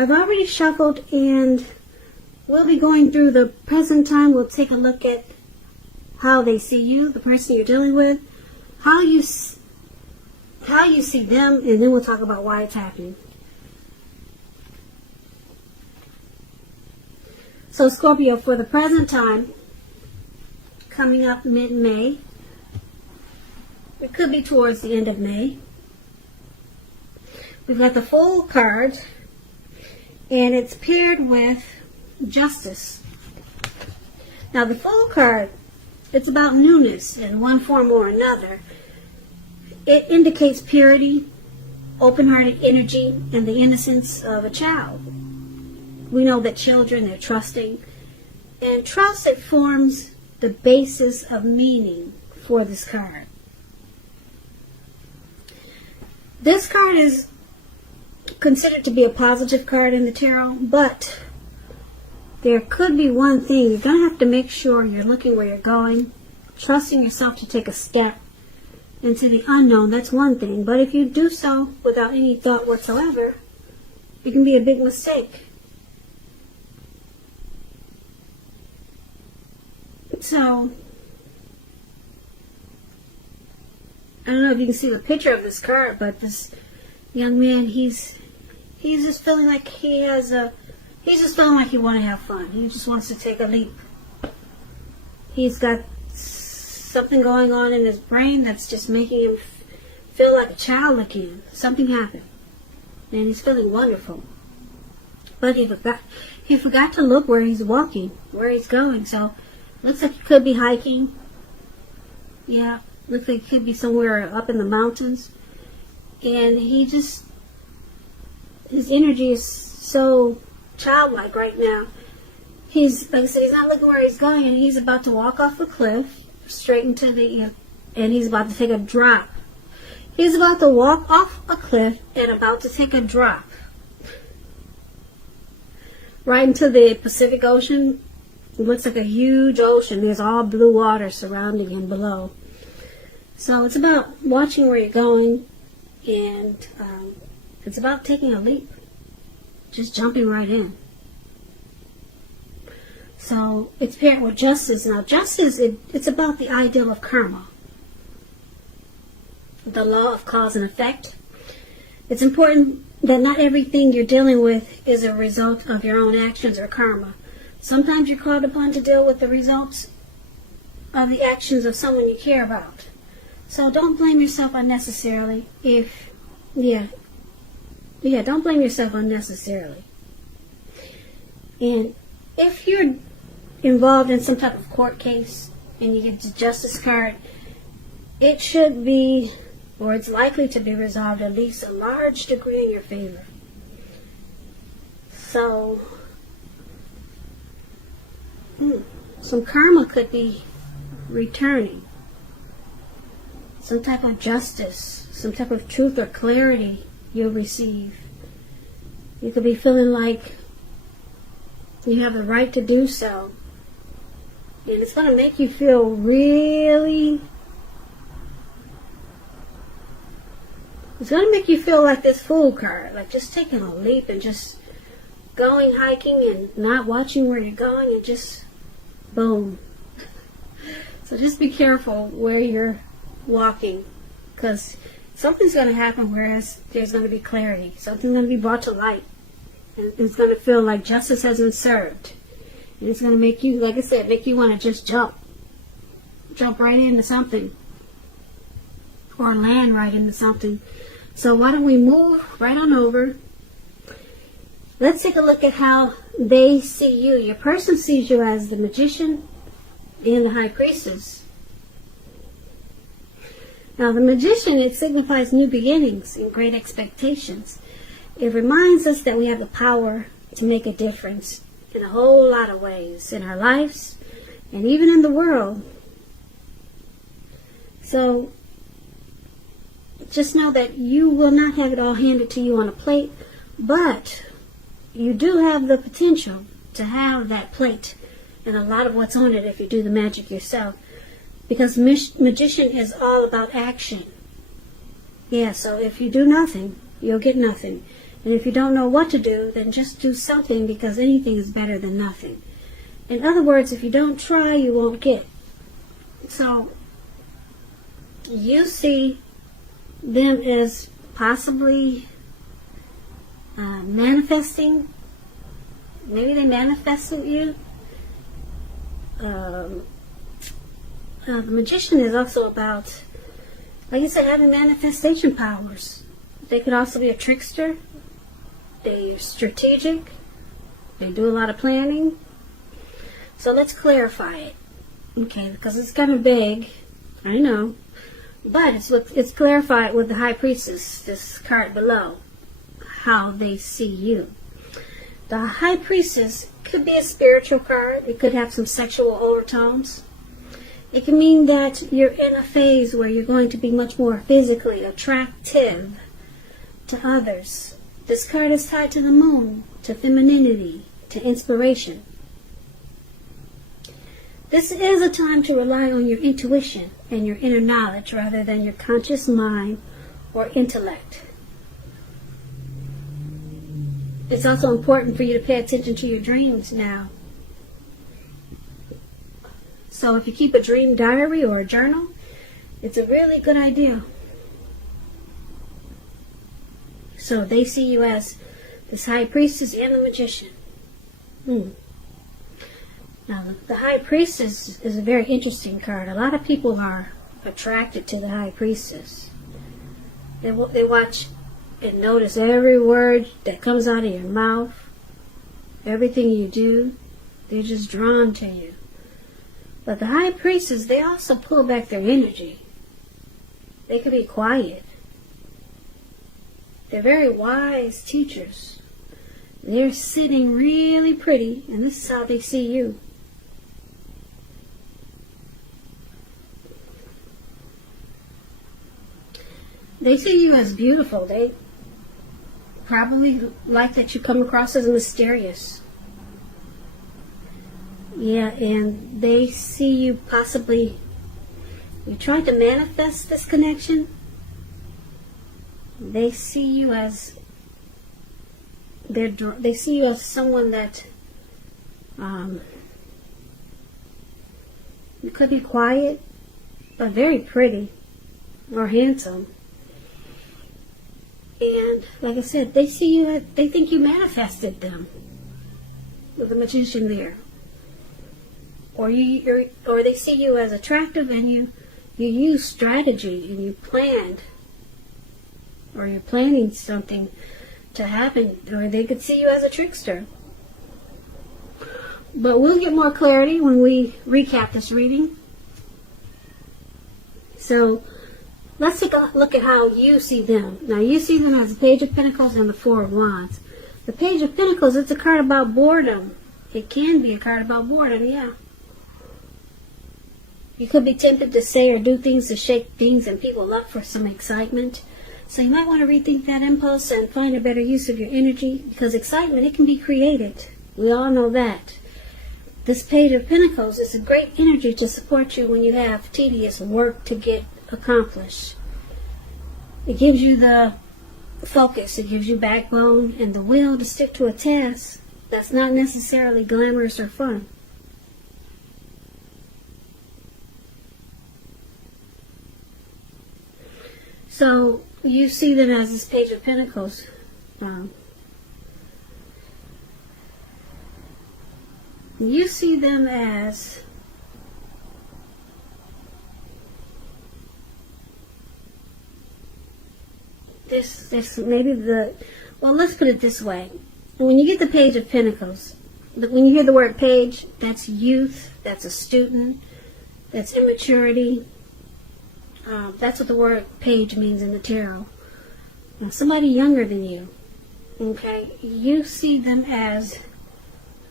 I've already shuffled, and we'll be going through the present time. We'll take a look at how they see you, the person you're dealing with, how you see them, and then we'll talk about why it's happening. So Scorpio, for the present time, coming up mid-May, it could be towards the end of May, we've got the Fool card, and it's paired with Justice. Now the Fool card, it's about newness in one form or another. It indicates purity, open-hearted energy, and the innocence of a child. We know that children, they're trusting, and trust, it forms the basis of meaning for this card. This card is considered to be a positive card in the tarot, but there could be one thing. You're going to have to make sure you're looking where you're going, trusting yourself to take a step into the unknown. That's one thing. But if you do so without any thought whatsoever, it can be a big mistake. So, I don't know if you can see the picture of this card, but this young man, he's just feeling like he's just feeling like he wants to have fun. He just wants to take a leap. He's got something going on in his brain that's just making him feel like a child again. Something happened, and he's feeling wonderful. But he forgot to look where he's walking, where he's going. So, looks like he could be hiking. Yeah, looks like he could be somewhere up in the mountains. And his energy is so childlike right now. Like I said, he's not looking where he's going, and he's about to walk off a cliff, straight into and he's about to take a drop. He's about to walk off a cliff and about to take a drop. Right into the Pacific Ocean. It looks like a huge ocean. There's all blue water surrounding him below. So it's about watching where you're going, and it's about taking a leap. Just jumping right in. So it's paired with Justice. Now Justice, it's about the ideal of karma. The law of cause and effect. It's important that not everything you're dealing with is a result of your own actions or karma. Sometimes you're called upon to deal with the results of the actions of someone you care about. So don't blame yourself unnecessarily don't blame yourself unnecessarily. And if you're involved in some type of court case and you get the Justice card, it should be, or it's likely to be resolved at least a large degree in your favor. So, some karma could be returning. Some type of justice, some type of truth or clarity you'll receive. You could be feeling like you have the right to do so. And it's going to make you feel really... It's going to make you feel like this Fool card. Like just taking a leap and just going hiking and not watching where you're going and just... boom. So just be careful where you're walking, because something's going to happen whereas there's going to be clarity. Something's going to be brought to light, and it's going to feel like justice has been served. And it's going to make you, like I said, make you want to just jump right into something, or land right into something. So why don't we move right on over. Let's take a look at how they see you. Your person sees you as the Magician and the High Priestess. Now the Magician, it signifies new beginnings and great expectations. It reminds us that we have the power to make a difference in a whole lot of ways in our lives and even in the world. So just know that you will not have it all handed to you on a plate, but you do have the potential to have that plate and a lot of what's on it if you do the magic yourself. Because Magician is all about action. Yeah, so if you do nothing, you'll get nothing. And if you don't know what to do, then just do something, because anything is better than nothing. In other words, if you don't try, you won't get. So, you see them as possibly manifesting. Maybe they manifested you. The Magician is also about, like I said, having manifestation powers. They could also be a trickster. They're strategic. They do a lot of planning. So let's clarify it. Okay, because it's kind of big. I know. But it's clarified with the High Priestess, this card below, how they see you. The High Priestess could be a spiritual card. It could have some sexual overtones. It can mean that you're in a phase where you're going to be much more physically attractive to others. This card is tied to the moon, to femininity, to inspiration. This is a time to rely on your intuition and your inner knowledge rather than your conscious mind or intellect. It's also important for you to pay attention to your dreams now. So if you keep a dream diary or a journal, it's a really good idea. So they see you as this High Priestess and the Magician. Now, the High Priestess is a very interesting card. A lot of people are attracted to the High Priestess. They watch and notice every word that comes out of your mouth, everything you do. They're just drawn to you. But the High Priestess, they also pull back their energy. They can be quiet. They're very wise teachers. They're sitting really pretty, and this is how they see you. They see you as beautiful. They probably like that you come across as mysterious. Yeah, and they see you possibly, you tried to manifest this connection. They see you as, they see you as someone that you could be quiet, but very pretty or handsome. And like I said, they see you, they think you manifested them with the Magician there. Or they see you as attractive, and you use strategy and you planned, or you're planning something to happen, or they could see you as a trickster. But we'll get more clarity when we recap this reading. So let's take a look at how you see them. Now, you see them as the Page of Pentacles and the Four of Wands. The Page of Pentacles, it's a card about boredom. It can be a card about boredom, yeah. You could be tempted to say or do things to shake things and people up for some excitement. So you might want to rethink that impulse and find a better use of your energy, because excitement, it can be created. We all know that. This Page of Pentacles is a great energy to support you when you have tedious work to get accomplished. It gives you the focus, it gives you backbone and the will to stick to a task that's not necessarily glamorous or fun. So you see them as this Page of Pentacles. You see them as this maybe well, let's put it this way. When you get the Page of Pentacles, when you hear the word page, that's youth, that's a student, that's immaturity. That's what the word page means in the tarot. Now, somebody younger than you, okay, you see them as,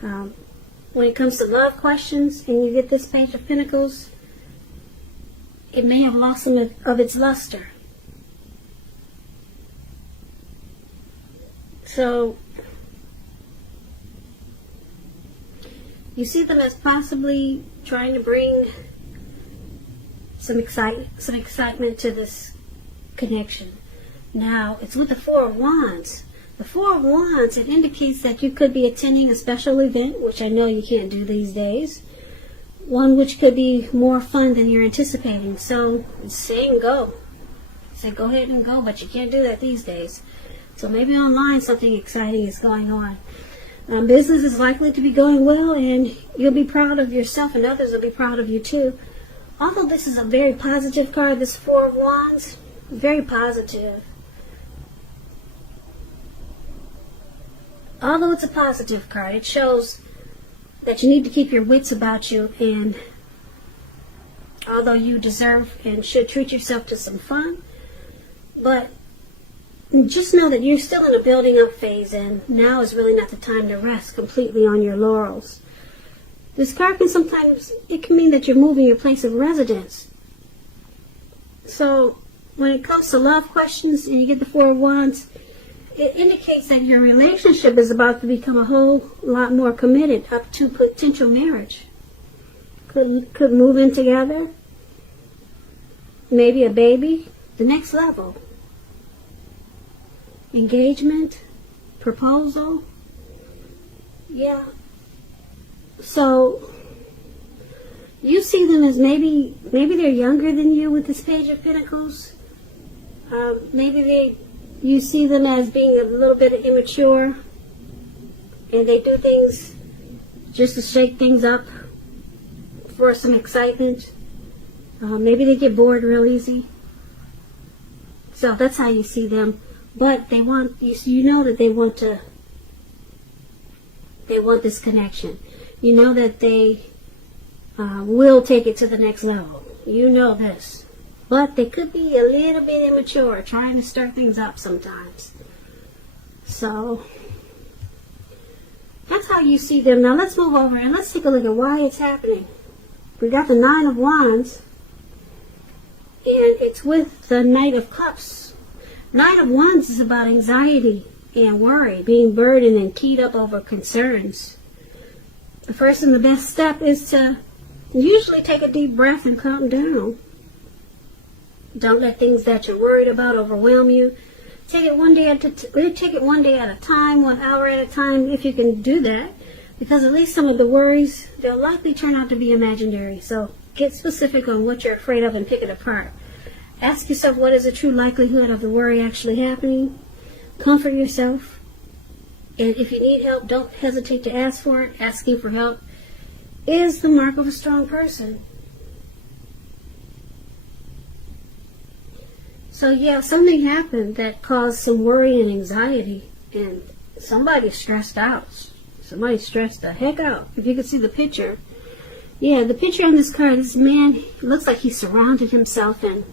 when it comes to love questions, and you get this Page of Pentacles, it may have lost some of its luster. So, you see them as possibly trying to bring some excitement to this connection. Now, it's with the Four of Wands. The Four of Wands, it indicates that you could be attending a special event, which I know you can't do these days. One which could be more fun than you're anticipating. So it's saying go. Say go ahead and go, but you can't do that these days. So maybe online something exciting is going on. Business is likely to be going well, and you'll be proud of yourself, and others will be proud of you too. Although this is a very positive card, this Four of Wands, very positive. Although it's a positive card, it shows that you need to keep your wits about you, and although you deserve and should treat yourself to some fun, but just know that you're still in a building up phase, and now is really not the time to rest completely on your laurels. This card can sometimes, it can mean that you're moving your place of residence. So when it comes to love questions and you get the Four of Wands, it indicates that your relationship is about to become a whole lot more committed, up to potential marriage. Could move in together, maybe a baby, the next level. Engagement, proposal, yeah. So you see them as maybe they're younger than you with this Page of Pentacles. Maybe you see them as being a little bit immature, and they do things just to shake things up for some excitement. Maybe they get bored real easy. So that's how you see them. But they want, you know that they want this connection. You know that they will take it to the next level. You know this. But they could be a little bit immature, trying to stir things up sometimes. So that's how you see them. Now let's move over and let's take a look at why it's happening. We got the Nine of Wands, and it's with the Knight of Cups. Nine of Wands is about anxiety and worry, being burdened and keyed up over concerns. The first and the best step is to usually take a deep breath and calm down. Don't let things that you're worried about overwhelm you. Take it one day at a time, 1 hour at a time, if you can do that, because at least some of the worries, they'll likely turn out to be imaginary. So get specific on what you're afraid of and pick it apart. Ask yourself, what is the true likelihood of the worry actually happening? Comfort yourself. And if you need help, don't hesitate to ask for it. Asking for help is the mark of a strong person. So yeah, something happened that caused some worry and anxiety, and somebody's stressed out. Somebody stressed the heck out. If you could see the picture. Yeah, the picture on this card, this man looks like he surrounded himself in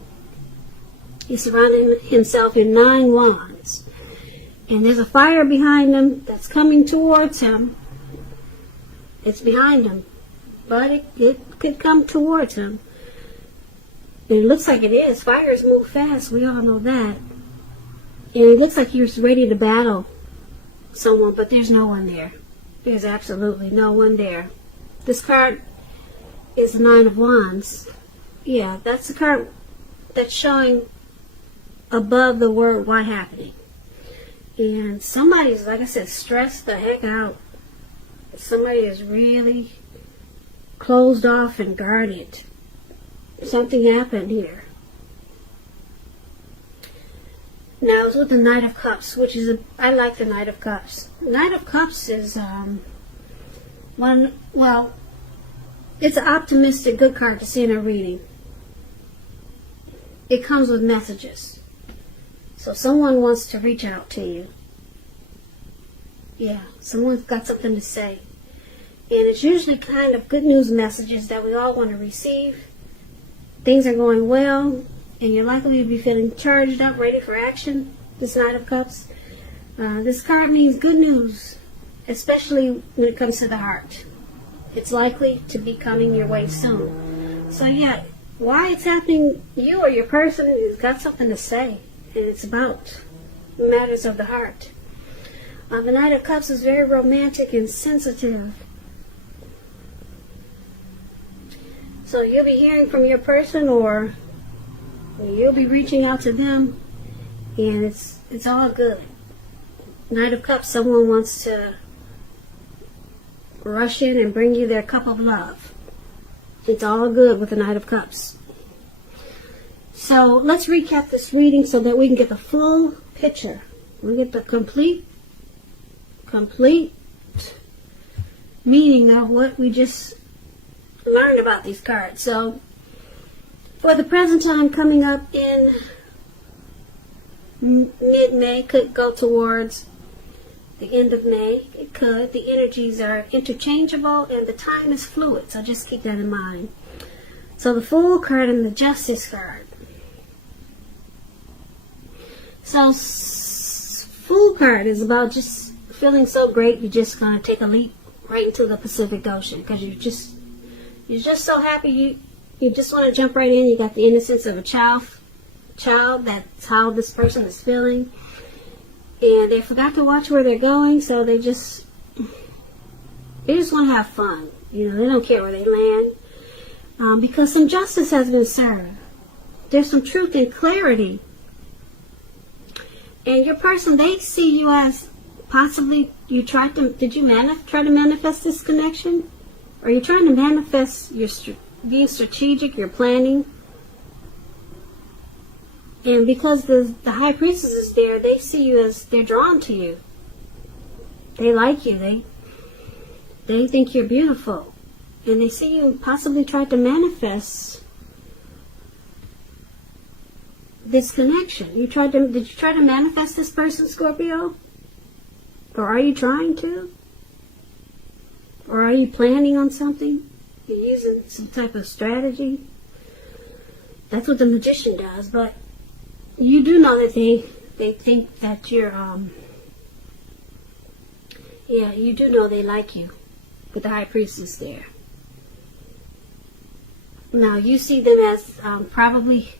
9 wands. And there's a fire behind him that's coming towards him. It's behind him. But it could come towards him. And it looks like it is. Fires move fast. We all know that. And it looks like he was ready to battle someone, but there's no one there. There's absolutely no one there. This card is the Nine of Wands. Yeah, that's the card that's showing above the word "why" happening. And somebody's, like I said, stressed the heck out. Somebody is really closed off and guarded. Something happened here. Now it's with the Knight of Cups, which is I like the Knight of Cups. Knight of Cups is it's an optimistic, good card to see in a reading. It comes with messages. So someone wants to reach out to you. Yeah, someone's got something to say. And it's usually kind of good news messages that we all want to receive. Things are going well, and you're likely to be feeling charged up, ready for action, this Knight of Cups. This card means good news, especially when it comes to the heart. It's likely to be coming your way soon. So yeah, why it's happening, you or your person has got something to say. And it's about matters of the heart. The Knight of Cups is very romantic and sensitive. So you'll be hearing from your person, or you'll be reaching out to them, and it's all good. Knight of Cups, someone wants to rush in and bring you their cup of love. It's all good with the Knight of Cups. So let's recap this reading so that we can get the full picture. We get the complete meaning of what we just learned about these cards. So for the present time coming up in mid-May, could go towards the end of May. It could. The energies are interchangeable and the time is fluid. So just keep that in mind. So the Fool card and the Justice card. So Fool card is about just feeling so great you're just going to take a leap right into the Pacific Ocean because you're just so happy you just want to jump right in. You got the innocence of a child. That's how this person is feeling. And they forgot to watch where they're going, so they just want to have fun. They don't care where they land. Because some justice has been served. There's some truth and clarity. And your person, they see you as possibly, did you try to manifest this connection? Or are you trying to manifest being strategic, your planning? And because the High Priestess is there, they see you as, they're drawn to you. They like you. They think you're beautiful. And they see you possibly try to manifest this connection. Did you try to manifest this person, Scorpio? Or are you trying to? Or are you planning on something? You're using some type of strategy? That's what the Magician does, but you do know that they think that you're, you do know they like you with the High Priestess there. Now, you see them as probably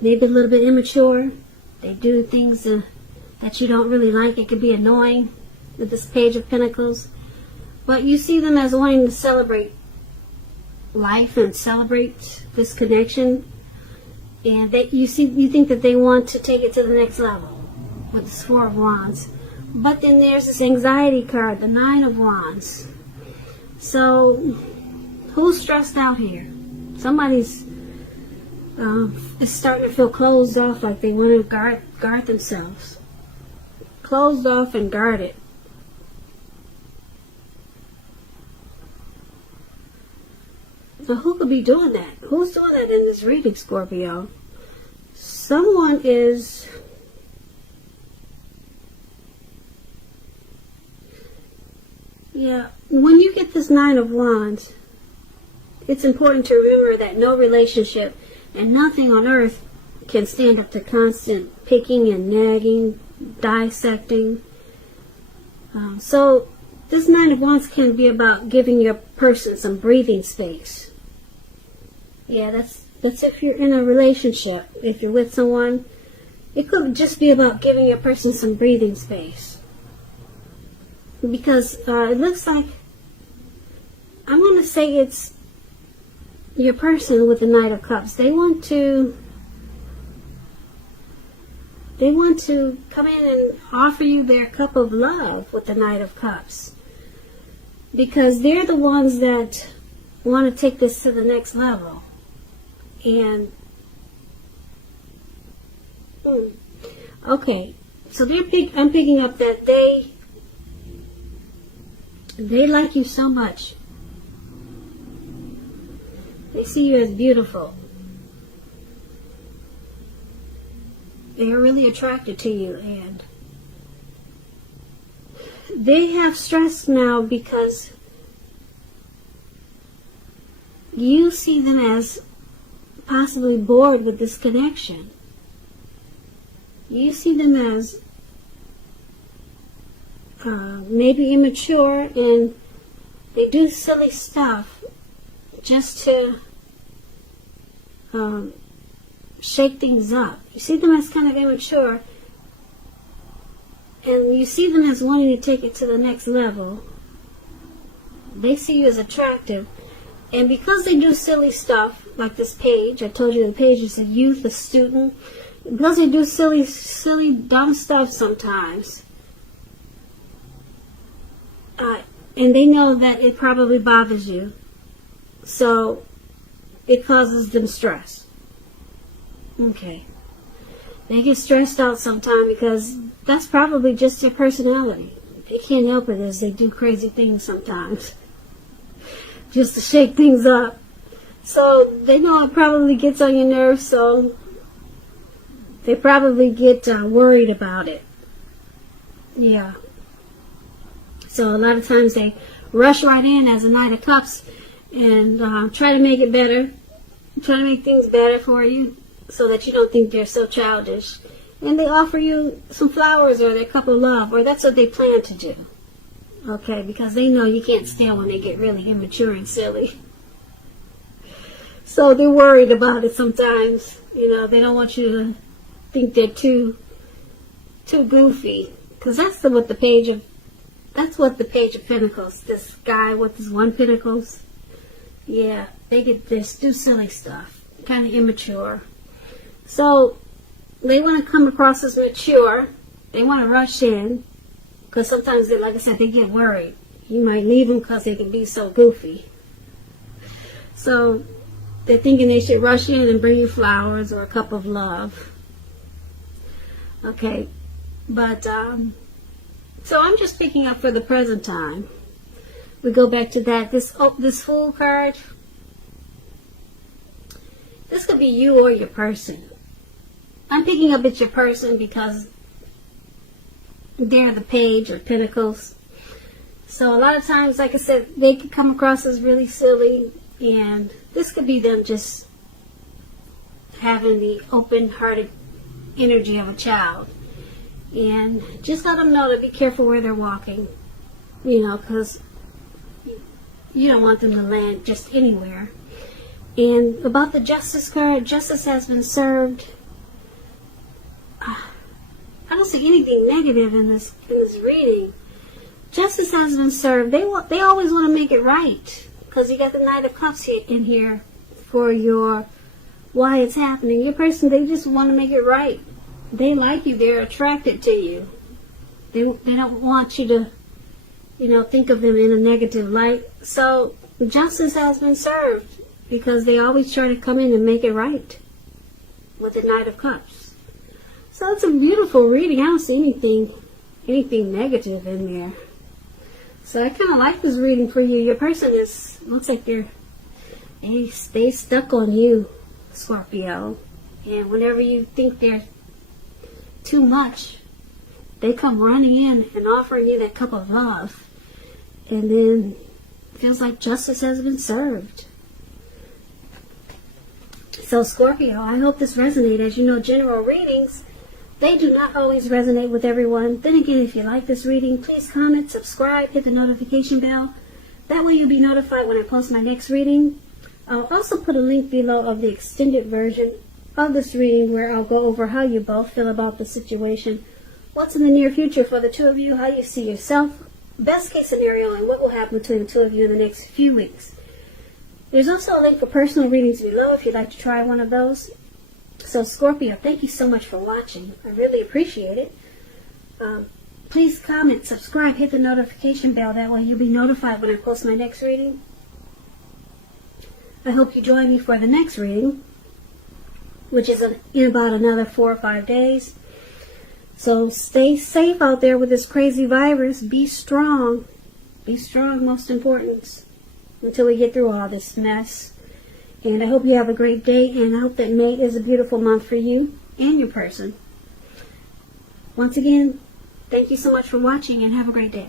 maybe a little bit immature. They do things that you don't really like. It could be annoying with this Page of Pentacles. But you see them as wanting to celebrate life and celebrate this connection. And you think that they want to take it to the next level with this Four of Wands. But then there's this anxiety card, the Nine of Wands. So, who's stressed out here? Somebody's is starting to feel closed off, like they want to guard themselves. Closed off and guarded. So who could be doing that? Who's doing that in this reading, Scorpio? Someone is... Yeah, when you get this Nine of Wands, it's important to remember that no relationship and nothing on earth can stand up to constant picking and nagging, dissecting. So this Nine of Wands can be about giving your person some breathing space. Yeah, that's if you're in a relationship. If you're with someone, it could just be about giving your person some breathing space. Because it looks like, I'm going to say it's your person with the Knight of Cups. They want to come in and offer you their cup of love with the Knight of Cups. Because they're the ones that want to take this to the next level. And okay, so I'm picking up that they like you so much. They see you as beautiful. They're really attracted to you, and they have stress now because you see them as possibly bored with this connection. You see them as maybe immature, and they do silly stuff just to shake things up. You see them as kind of immature, and you see them as wanting to take it to the next level. They see you as attractive, and because they do silly stuff like this page, I told you the page is a youth, a student. Because they do silly, dumb stuff sometimes. And they know that it probably bothers you. So, it causes them stress. Okay. They get stressed out sometimes because that's probably just their personality. They can't help it as they do crazy things sometimes. Just to shake things up. So, they know it probably gets on your nerves, so they probably get worried about it. Yeah. So a lot of times they rush right in as a Knight of Cups and try to make it better. Try to make things better for you so that you don't think they're so childish. And they offer you some flowers or their cup of love, or that's what they plan to do. Okay, because they know you can't stand when they get really immature and silly. So they're worried about it sometimes. You know, they don't want you to think they're too goofy. Because that's what the Page of Pentacles, this guy with his 1 Pentacles, yeah, they get this, do silly stuff, kind of immature. So, they want to come across as mature, they want to rush in, because sometimes, like I said, they get worried. You might leave them because they can be so goofy. So, they're thinking they should rush in and bring you flowers or a cup of love. Okay, but, so I'm just picking up for the present time. We go back to that. This Fool card. This could be you or your person. I'm picking up it's your person because they're the Page of Pentacles. So a lot of times, like I said, they could come across as really silly, and this could be them just having the open-hearted energy of a child. And just let them know to be careful where they're walking, you know, because you don't want them to land just anywhere. And about the Justice card, justice has been served. I don't see anything negative in this reading. Justice has been served. They always want to make it right, because you got the Knight of Cups in here for your why it's happening. Your person, they just want to make it right. They like you. They're attracted to you. They don't want you to, you know, think of them in a negative light. So justice has been served because they always try to come in and make it right with the Knight of Cups. So it's a beautiful reading. I don't see anything negative in there. So I kind of like this reading for you. Your person looks like they stay stuck on you, Scorpio. And whenever you think they're too much, they come running in and offering you that cup of love, and then it feels like justice has been served. So Scorpio, I hope this resonated. As you know, general readings, they do not always resonate with everyone. Then again, if you like this reading, please comment, subscribe, hit the notification bell. That way you'll be notified when I post my next reading. I'll also put a link below of the extended version of this reading where I'll go over how you both feel about the situation, what's in the near future for the two of you, how you see yourself, best case scenario, and what will happen between the two of you in the next few weeks. There's also a link for personal readings below if you'd like to try one of those. So Scorpio, thank you so much for watching. I really appreciate it. Please comment, subscribe, hit the notification bell. That way you'll be notified when I post my next reading. I hope you join me for the next reading, which is in about another 4 or 5 days. So stay safe out there with this crazy virus. Be strong. Be strong, most important, until we get through all this mess. And I hope you have a great day, and I hope that May is a beautiful month for you and your person. Once again, thank you so much for watching, and have a great day.